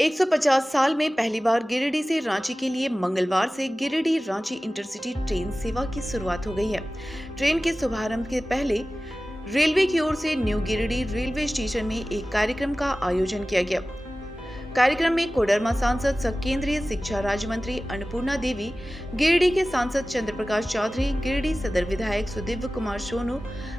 150 साल में पहली बार गिरिडीह से रांची के लिए मंगलवार से गिरिडीह रांची इंटरसिटी ट्रेन सेवा की शुरुआत हो गई है। ट्रेन के शुभारंभ के पहले रेलवे की ओर से न्यू गिरिडीह रेलवे स्टेशन में एक कार्यक्रम का आयोजन किया गया। कार्यक्रम में कोडरमा सांसद सह केंद्रीय शिक्षा राज्य मंत्री अन्नपूर्णा देवी, गिरिडीह के सांसद चंद्र प्रकाश चौधरी, गिरिडीह सदर विधायक सुदिव्य कुमार सोनू,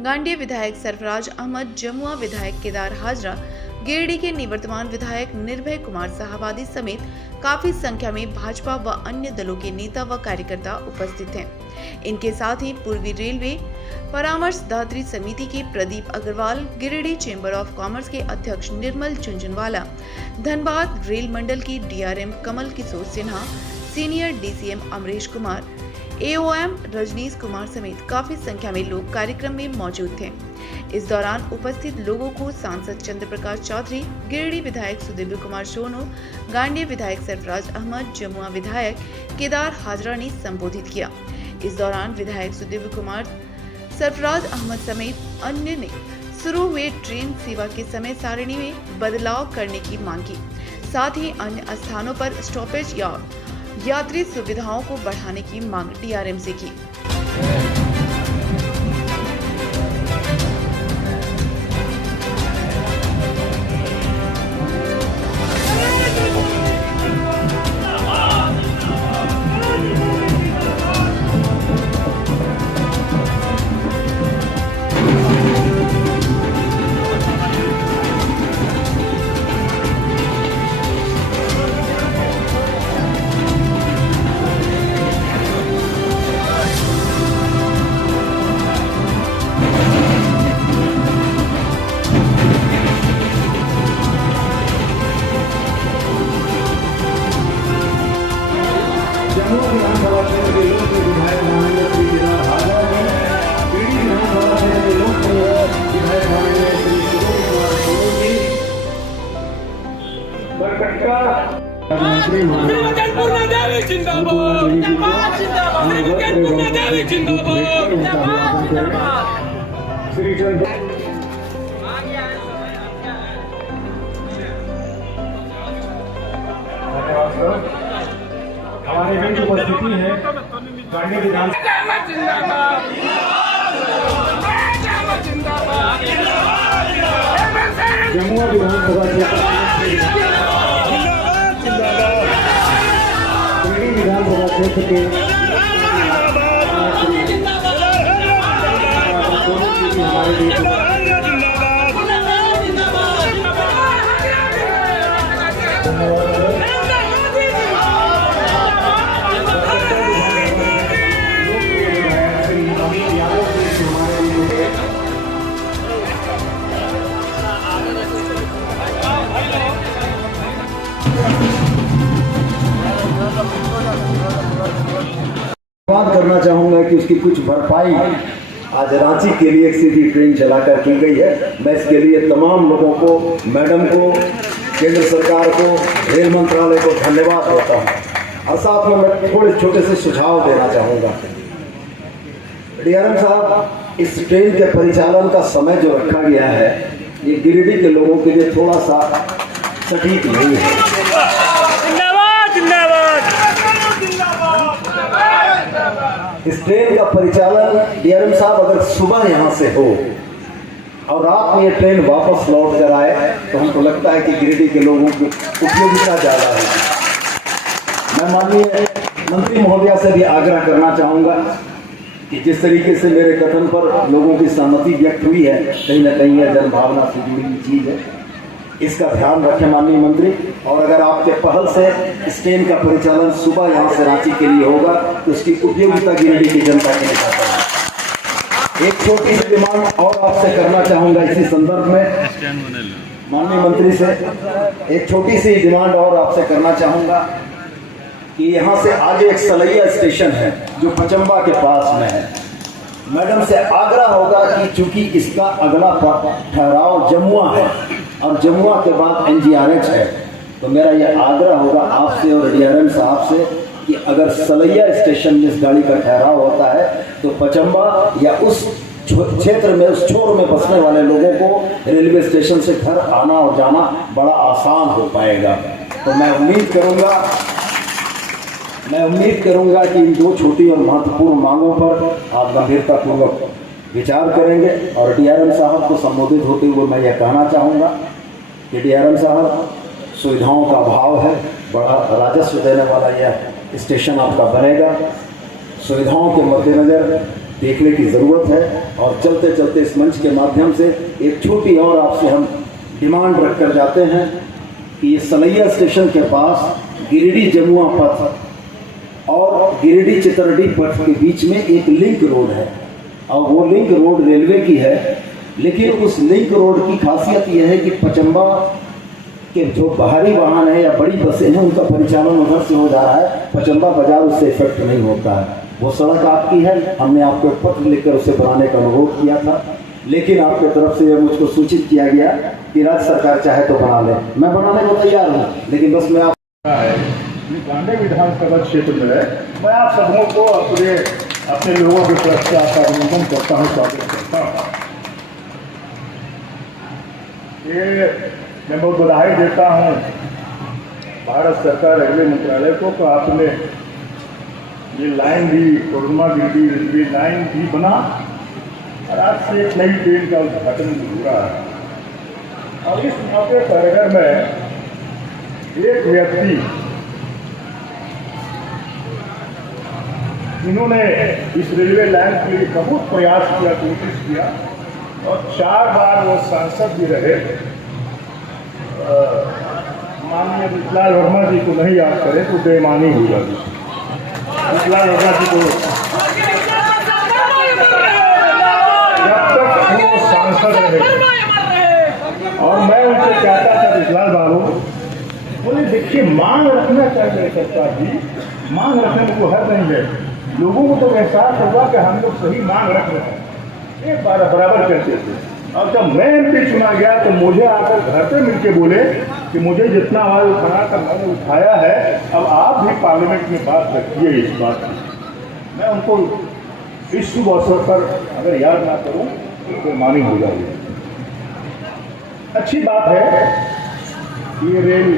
गांडेय विधायक सरफराज अहमद, जमुआ विधायक केदार हाजरा, गिरिडीह के निवर्तमान विधायक निर्भय कुमार साहबादी समेत काफी संख्या में भाजपा व अन्य दलों के नेता व कार्यकर्ता उपस्थित हैं। इनके साथ ही पूर्वी रेलवे परामर्शदात्री समिति के Pradeep Agarwal, Giridih chamber of commerce के अध्यक्ष निर्मल झुंझुनवाला, धनबाद रेल मंडल की DRM Kamal Kishore Sinha, senior DCM Amrish Kumar, AOM Rajneesh Kumar समेत काफी संख्या में लोग कार्यक्रम में मौजूद थे। इस दौरान उपस्थित लोगों को सांसद चंद्र प्रकाश चौधरी, गिरिडीह विधायक सुदिव्य कुमार सोनू, गांडेय विधायक सरफराज अहमद, जमुआ विधायक केदार हाजरा ने संबोधित किया। इस दौरान विधायक सुदिव्य कुमार, सरफराज अहमद समेत अन्य ने शुरू हुए ट्रेन सेवा के समय सारिणी में बदलाव करने की मांग की। साथ ही अन्य स्थानों पर स्टॉपेज या यात्री सुविधाओं को बढ़ाने की मांग डीआरएम से की। हमारे बीच उपस्थिति है गांडेय विधानसभा जमुआ विधानसभा क्षेत्र के हमारे बीच बात करना चाहूँगा कि उसकी कुछ भरपाई आज रांची के लिए एक सीधी ट्रेन चलाकर की गई है। मैं इसके लिए तमाम लोगों को, मैडम को, केंद्र सरकार को, रेल मंत्रालय को धन्यवाद देता हूँ। और साथ में मैं थोड़े छोटे से सुझाव देना चाहूँगा। डीआरएम साहब, इस ट्रेन के परिचालन का समय जो रखा गया है, ये गिरिडीह के लोगों के लिए थोड़ा सा सटीक नहीं है। इस ट्रेन का परिचालन डीआरएम साहब अगर सुबह यहाँ से हो और रात में ये ट्रेन वापस लौट कर आए तो हमको लगता है कि गिरिडीह के लोगों की उपयोगिता ज़्यादा है। मैं माननीय मंत्री महोदया से भी आग्रह करना चाहूँगा कि जिस तरीके से मेरे कथन पर लोगों की सहमति व्यक्त हुई है, कहीं ना कहीं यह जनभावना से जुड़ी हुई चीज़ है, इसका ध्यान रखें माननीय मंत्री। और अगर आपके पहल से इस ट्रेन का परिचालन सुबह यहाँ से रांची के लिए होगा तो उसकी उपयोगिता गिरिडीह की जनता के लिए जाता है। एक छोटी सी डिमांड और आपसे करना चाहूँगा इसी संदर्भ में माननीय मंत्री से, एक छोटी सी डिमांड और आपसे करना चाहूँगा कि यहाँ से आगे एक सलैया स्टेशन है जो पचम्बा के पास में है। मैडम से आग्रह होगा कि चूंकि इसका अगला ठहराव जमुआ है और जमुआ के बाद एनजीआरएच है, तो मेरा यह आग्रह होगा आपसे और डीआरएम साहब से कि अगर सलैया स्टेशन में इस गाड़ी का ठहराव होता है तो पचम्बा या उस क्षेत्र में, उस छोर में बसने वाले लोगों को रेलवे स्टेशन से घर आना और जाना बड़ा आसान हो पाएगा। तो मैं उम्मीद करूंगा कि इन दो छोटी और महत्वपूर्ण मांगों पर आप गंभीरतापूर्वक विचार करेंगे। और डीआरएम साहब को संबोधित होते हुए मैं यह कहना चाहूँगा कि डीआरएम साहब, सुविधाओं का अभाव है, बड़ा राजस्व देने वाला यह स्टेशन आपका बनेगा। सुविधाओं के मद्देनज़र देखने की ज़रूरत है। और चलते चलते इस मंच के माध्यम से एक छोटी और आपसे हम डिमांड रख कर जाते हैं कि ये सलैया स्टेशन के पास गिरिडीह जमुआ पथ और गिरिडीह चितरडी पथ के बीच में एक लिंक रोड है और वो लिंक रोड रेलवे की है। लेकिन उस लिंक रोड की खासियत यह है कि पचम्बा के जो बाहरी वाहन है या बड़ी बसें हैं उनका परिचालन उधर से हो जा रहा है, पचम्बा बाजार उससे इफेक्ट नहीं होता है। वो सड़क आपकी है, हमने आपको पत्र लिखकर उसे बनाने का अनुरोध किया था, लेकिन आपके तरफ से मुझको सूचित किया गया कि राज्य सरकार चाहे तो बना ले। मैं बनाने को तैयार हूँ, लेकिन बस मैं गांधी विधानसभा क्षेत्र में है। मैं आप सबों को अपने लोगों की तरफ से आपका अभिनंदन करता हूँ, स्वागत करता हूँ। ये मैं बहुत बधाई देता हूँ भारत सरकार रेलवे मंत्रालय को कि आपने ये लाइन भी, कोरमा गिरिडीह रेलवे लाइन भी बना और आज से एक नई ट्रेन का उद्घाटन भी हो रहा है। और इस मौके पर अगर मैं एक व्यक्ति इन्होंने इस रेलवे लाइन के लिए बहुत प्रयास किया, कोशिश किया और 4 बार वो सांसद भी रहे, माननीय विजयलाल वर्मा जी को नहीं याद करें तो बेईमानी हो जाती। विजयलाल वर्मा जी को जब तक वो सांसद रहे और मैं उनसे कहता था विजयलाल बाबू, बोले देखिए मांग रखना चाहिए सरकार जी, मांग रखने में कोई हद नहीं है। लोगों को तो एहसास होगा कि हम लोग सही मांग रख रहे हैं, एक बार बराबर करते थे। और जब मैं एमपी चुना गया तो मुझे आकर घर पे मिलके बोले कि मुझे जितना आवाज़ उठाना था मैंने उठाया है, अब आप भी पार्लियामेंट में बात रखिए इस बात की। मैं उनको इस शुभ अवसर पर अगर याद ना करूं तो बेईमानी हो जाएगी। अच्छी बात है कि ये रेल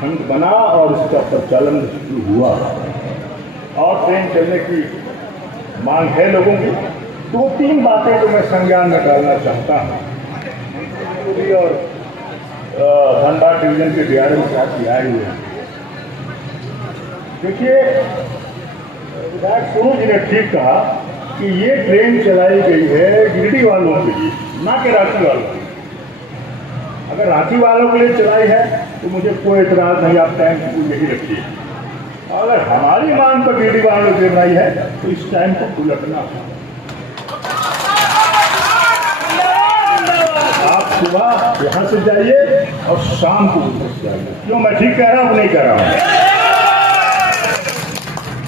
खंड बना और इसका परिचालन शुरू हुआ और ट्रेन चलने की मांग है लोगों की। 2-3 बातें तो मैं संज्ञान में डालना चाहता हूँ और धनबाद डिवीजन के डीआरएम साहब भी आए हुए हैं। देखिए, विधायक सोनू जी ने ठीक कहा कि ये ट्रेन चलाई गई है गिरिडीह वालों के लिए, ना कि रांची वालों के लिए। अगर रांची वालों के लिए चलाई है तो मुझे कोई एतराज़ नहीं, आप टाइम को यही रखिए। अगर हमारी मांग पर गिरिडीह वालों ने बनाई है तो इस टाइम को उलटना है। आप सुबह यहाँ से जाइए और शाम को उधर से जाइए। क्यों, मैं ठीक कह रहा हूँ नहीं कह रहा हूँ?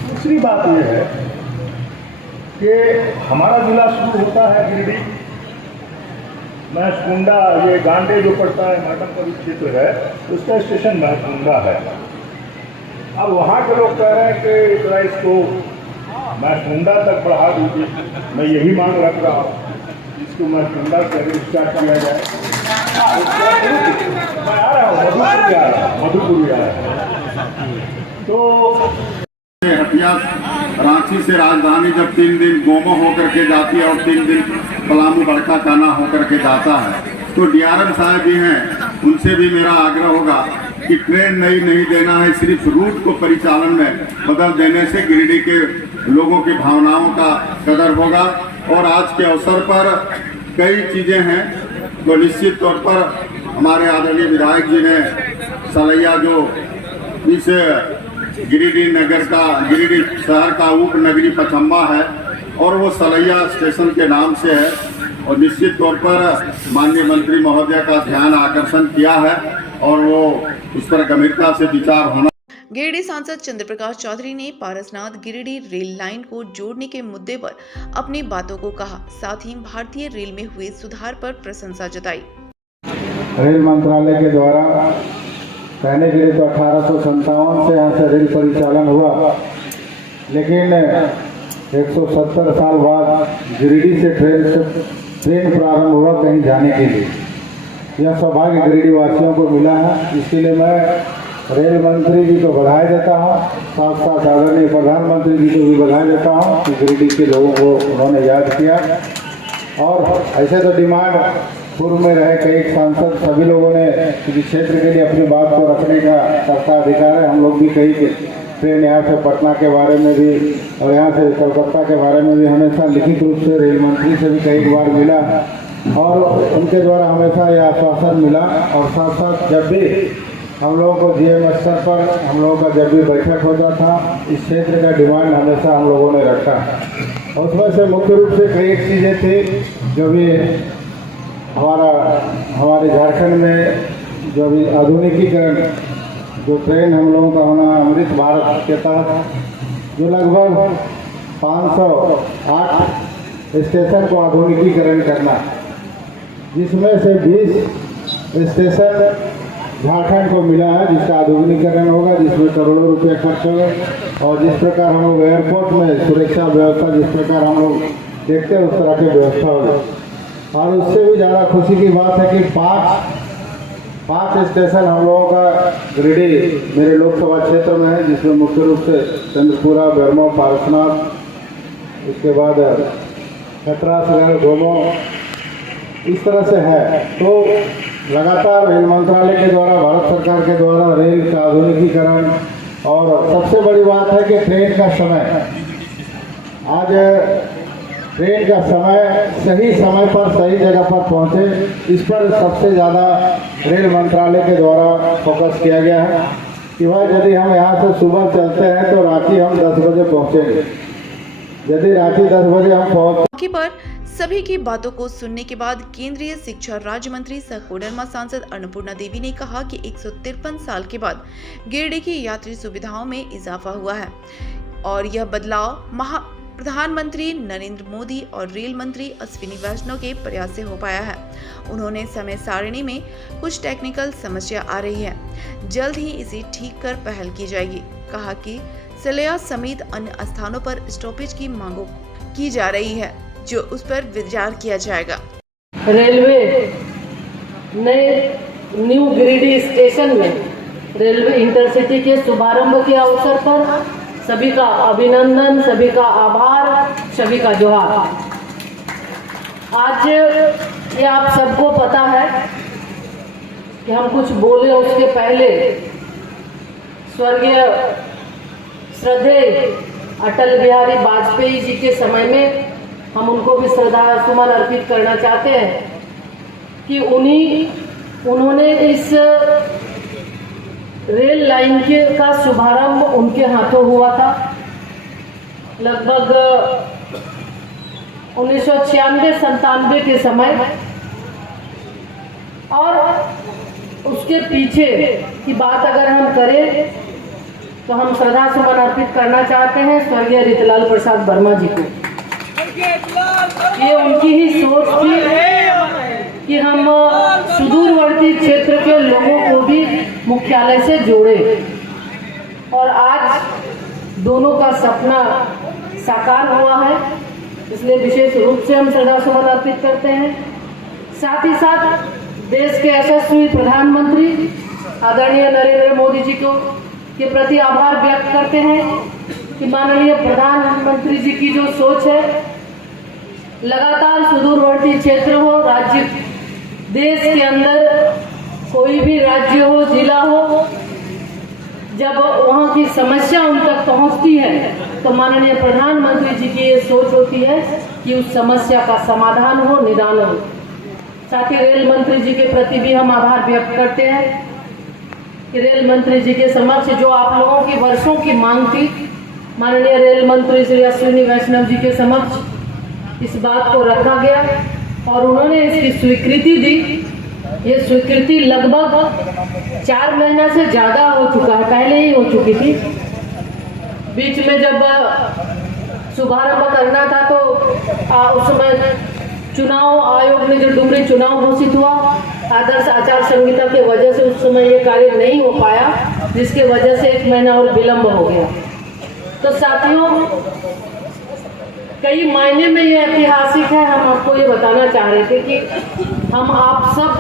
दूसरी बात यह है कि हमारा जिला शुरू होता है गिरिडीह, महसकुंडा, ये गांडे जो पड़ता है माधवपुर क्षेत्र है, उसका स्टेशन महसकुंडा है। अब वहाँ के लोग कह रहे हैं कि इतना इसको महसकुंडा तक बढ़ा दीजिए। मैं यही मांग रख रहा हूँ, इसको महसकुंडा से स्टार्ट किया जाए। मैं आ रहा हूँ, मधुपुर आ रहा हूँ। तो हटिया रांची से राजधानी जब 3 दिन गोमो होकर के जाती है और 3 दिन पलामू बड़का काना होकर के जाता है, तो डीआरएम साहब भी हैं, उनसे भी मेरा आग्रह होगा कि ट्रेन नई नहीं देना है, सिर्फ रूट को परिचालन में बदल देने से गिरिडीह के लोगों की भावनाओं का कदर होगा। और आज के अवसर पर कई चीज़ें हैं, तो निश्चित तौर पर हमारे आदरणीय विधायक जी ने सलैया जो इस गिरिडीह नगर का, गिरिडीह शहर का उपनगरी पचम्बा है और वो सलैया स्टेशन के नाम से है, और निश्चित तौर पर माननीय मंत्री महोदय का ध्यान आकर्षण किया है और वो उस पर गंभीरता से विचार होना। गिरिडीह सांसद चंद्र प्रकाश चौधरी ने पारसनाथ गिरिडीह रेल लाइन को जोड़ने के मुद्दे पर अपनी बातों को कहा, साथ ही भारतीय रेल में हुए सुधार पर प्रशंसा जताई। रेल मंत्रालय के द्वारा कहने के लिए तो 1857 से यहाँ से रेल परिचालन हुआ, लेकिन 170 साल बाद गिरिडीह से ट्रेन प्रारंभ हुआ कहीं जाने के लिए। यह सौभाग्य गिरिडीह वासियों को मिला है, इसके लिए मैं रेल मंत्री जी को बधाई देता हूँ, साथ साथ आदरणीय प्रधानमंत्री जी को भी बधाई देता हूँ कि गिरिडीह के लोगों को उन्होंने याद किया। और ऐसे तो डिमांड पूर्व में रहे, कई सांसद सभी लोगों ने किसी क्षेत्र के लिए अपनी बात को रखने का सबका अधिकार है। हम लोग भी कई ट्रेन यहाँ से पटना के बारे में भी और यहाँ से कोलकाता के बारे में भी हमेशा लिखित रूप से रेल मंत्री से भी कई बार मिला और उनके द्वारा हमेशा यह आश्वासन मिला। और साथ साथ जब भी हम लोगों को जीएम स्तर पर हम लोगों का जब भी बैठक होता था, इस क्षेत्र का डिमांड हमेशा हम लोगों ने रखा। उसमें से मुख्य रूप से कई चीज़ें थी जो भी हमारे झारखंड में जो भी आधुनिकीकरण, जो ट्रेन हम लोगों का होना अमृत भारत के तहत जो लगभग 508 स्टेशन को आधुनिकीकरण करना, जिसमें से 20 स्टेशन झारखंड को मिला है जिसका आधुनिकीकरण होगा, जिसमें करोड़ों रुपये खर्च होंगे। और जिस प्रकार हम लोग एयरपोर्ट में सुरक्षा व्यवस्था जिस प्रकार हम लोग देखते हैं उस तरह की व्यवस्था होगी। और उससे भी ज़्यादा खुशी की बात है कि पाँच स्टेशन हम लोगों का गिरिडीह मेरे लोकसभा क्षेत्र में है, जिसमें मुख्य रूप से चंद्रपुरा, बेरमो, पारसनाथ, इसके बाद खतरासगढ़, गोमो, इस तरह से है। तो लगातार रेल मंत्रालय के द्वारा, भारत सरकार के द्वारा रेल का आधुनिकीकरण, और सबसे बड़ी बात है कि ट्रेन का समय, आज ट्रेन का समय सही समय पर सही जगह पर पहुंचे, इस पर सबसे ज़्यादा रेल मंत्रालय के द्वारा फोकस किया गया है कि भाई यदि हम यहाँ से सुबह चलते हैं तो रांची हम 10 बजे पहुँचेंगे। यदि रांची 10 बजे हम मौके पर सभी की बातों को सुनने के बाद केंद्रीय शिक्षा राज्य मंत्री सह कोडरमा सांसद अन्नपूर्णा देवी ने कहा कि 153 साल के बाद गिरिडीह की यात्री सुविधाओं में इजाफा हुआ है और यह बदलाव प्रधानमंत्री नरेंद्र मोदी और रेल मंत्री अश्विनी वैष्णव के प्रयास से हो पाया है। उन्होंने समय सारिणी में कुछ टेक्निकल समस्या आ रही है, जल्द ही इसे ठीक कर पहल की जाएगी। कहा कि सलेया समेत अन्य स्थानों पर स्टॉपेज की मांगों की जा रही है, जो उस पर विचार किया जाएगा। रेलवे नए न्यू गिरिडीह स्टेशन में रेलवे इंटरसिटी के शुभारंभ के अवसर पर सभी का अभिनंदन, सभी का आभार, सभी का जोहार। आज ये आप सबको पता है कि हम कुछ बोले उसके पहले स्वर्गीय श्रद्धेय अटल बिहारी वाजपेयी जी के समय में हम उनको भी श्रद्धा सुमन अर्पित करना चाहते हैं कि उन्होंने इस रेल लाइन का शुभारंभ उनके हाथों हुआ था। लगभग 1996-97 के समय, और उसके पीछे की बात अगर हम करें तो हम श्रद्धा सुमन अर्पित करना चाहते हैं स्वर्गीय रीतलाल प्रसाद वर्मा जी को। ये उनकी ही सोच थी कि हम सुदूरवर्ती क्षेत्र के लोगों को भी मुख्यालय से जोड़े, और आज दोनों का सपना साकार हुआ है, इसलिए विशेष रूप से हम श्रद्धा सुमन अर्पित करते हैं। साथ ही साथ देश के यशस्वी प्रधानमंत्री आदरणीय नरेंद्र मोदी जी को के प्रति आभार व्यक्त करते हैं कि माननीय प्रधानमंत्री जी की जो सोच है, लगातार सुदूरवर्ती क्षेत्र हो, राज्य, देश के अंदर कोई भी राज्य हो, जिला हो, जब वहाँ की समस्या उन तक पहुँचती है तो माननीय प्रधानमंत्री जी की ये सोच होती है कि उस समस्या का समाधान हो, निदान हो। साथ ही रेल मंत्री जी के प्रति भी हम आभार व्यक्त करते हैं कि रेल मंत्री जी के समक्ष जो आप लोगों की वर्षों की मांग थी, माननीय रेल मंत्री श्री अश्विनी वैष्णव जी के समक्ष इस बात को रखा गया और उन्होंने इसकी स्वीकृति दी। ये स्वीकृति लगभग 4 महीना से ज़्यादा हो चुका है, पहले ही हो चुकी थी। बीच में जब शुभारंभ करना था तो उस समय चुनाव आयोग ने जो डुमरी चुनाव घोषित हुआ, आदर्श आचार संहिता के वजह से उस समय ये कार्य नहीं हो पाया, जिसके वजह से 1 महीना और विलम्ब हो गया। तो साथियों, कई मायने में ये ऐतिहासिक है। हम आपको ये बताना चाह रहे थे कि हम आप सब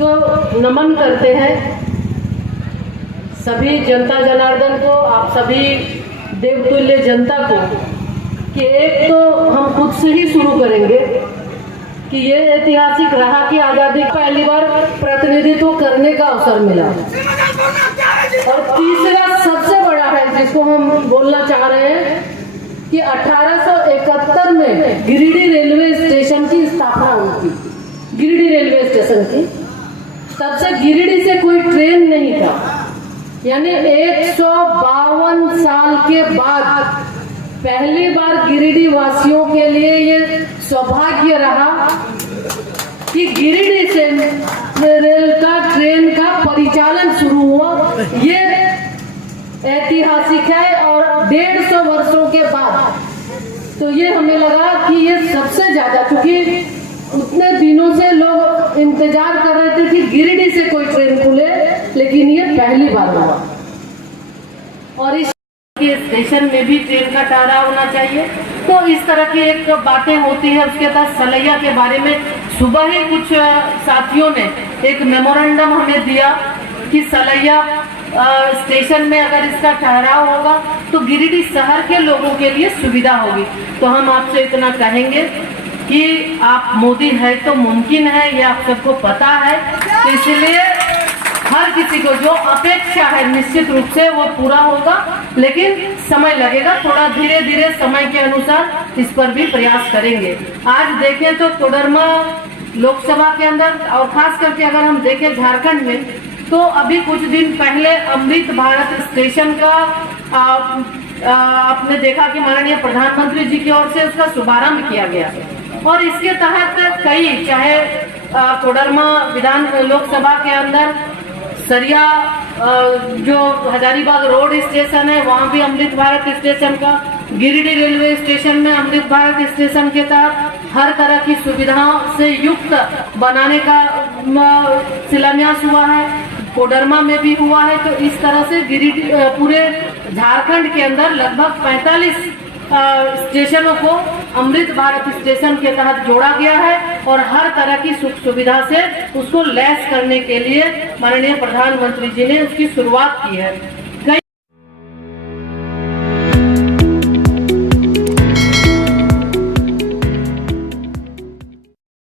को नमन करते हैं। सभी जनता जनार्दन को, आप सभी देवतुल्य जनता को कि एक तो हम खुद से ही शुरू करेंगे कि ये ऐतिहासिक रहा कि आज़ादी पहली बार प्रतिनिधित्व करने का अवसर मिला। और तीसरा सबसे बड़ा है जिसको हम बोलना चाह रहे हैं कि 1871 में गिरिडीह रेलवे स्टेशन की स्थापना हुई थी। गिरिडीह रेलवे स्टेशन की तब से गिरिडीह से कोई ट्रेन नहीं था, यानी 152 साल के बाद पहली बार गिरिडीह वासियों के लिए ये सौभाग्य रहा कि गिरिडीह से ट्रेन का परिचालन शुरू हुआ। ये ऐतिहासिक है और 150 वर्षों के बाद तो ये हमें लगा कि ये सबसे ज्यादा, क्योंकि उतने दिनों से लोग इंतजार कर रहे थे कि गिरिडीह से कोई ट्रेन खुले, लेकिन ये पहली बार हुआ। और इस के स्टेशन में भी ट्रेन का ठहराव होना चाहिए। तो इस तरह की एक बातें होती है। उसके बाद सलैया के बारे में सुबह ही कुछ साथियों ने एक मेमोरेंडम हमें दिया कि सलैया स्टेशन में अगर इसका ठहराव होगा तो गिरिडीह शहर के लोगों के लिए सुविधा होगी। तो हम आपसे इतना कहेंगे कि आप मोदी है तो मुमकिन है, ये आप सबको पता है, तो इसलिए हर किसी को जो अपेक्षा है निश्चित रूप से वो पूरा होगा, लेकिन समय लगेगा। थोड़ा धीरे धीरे समय के अनुसार इस पर भी प्रयास करेंगे। आज देखें तो कोडरमा लोकसभा के अंदर और खास करके अगर हम देखें झारखंड में, तो अभी कुछ दिन पहले अमृत भारत स्टेशन का आपने देखा कि माननीय प्रधानमंत्री जी की ओर से उसका शुभारंभ किया गया और इसके तहत कई, चाहे कोडरमा विधान लोकसभा के अंदर सरिया जो हजारीबाग रोड स्टेशन है वहाँ भी अमृत भारत स्टेशन का, गिरिडीह रेलवे स्टेशन में अमृत भारत स्टेशन के तहत हर तरह की सुविधाओं से युक्त बनाने का शिलान्यास हुआ है, कोडरमा में भी हुआ है। तो इस तरह से गिरिडीह पूरे झारखंड के अंदर लगभग 45 स्टेशनों को अमृत भारत स्टेशन के तहत जोड़ा गया है और हर तरह की सुख सुविधा से उसको लैस करने के लिए माननीय प्रधानमंत्री जी ने उसकी शुरुआत की है।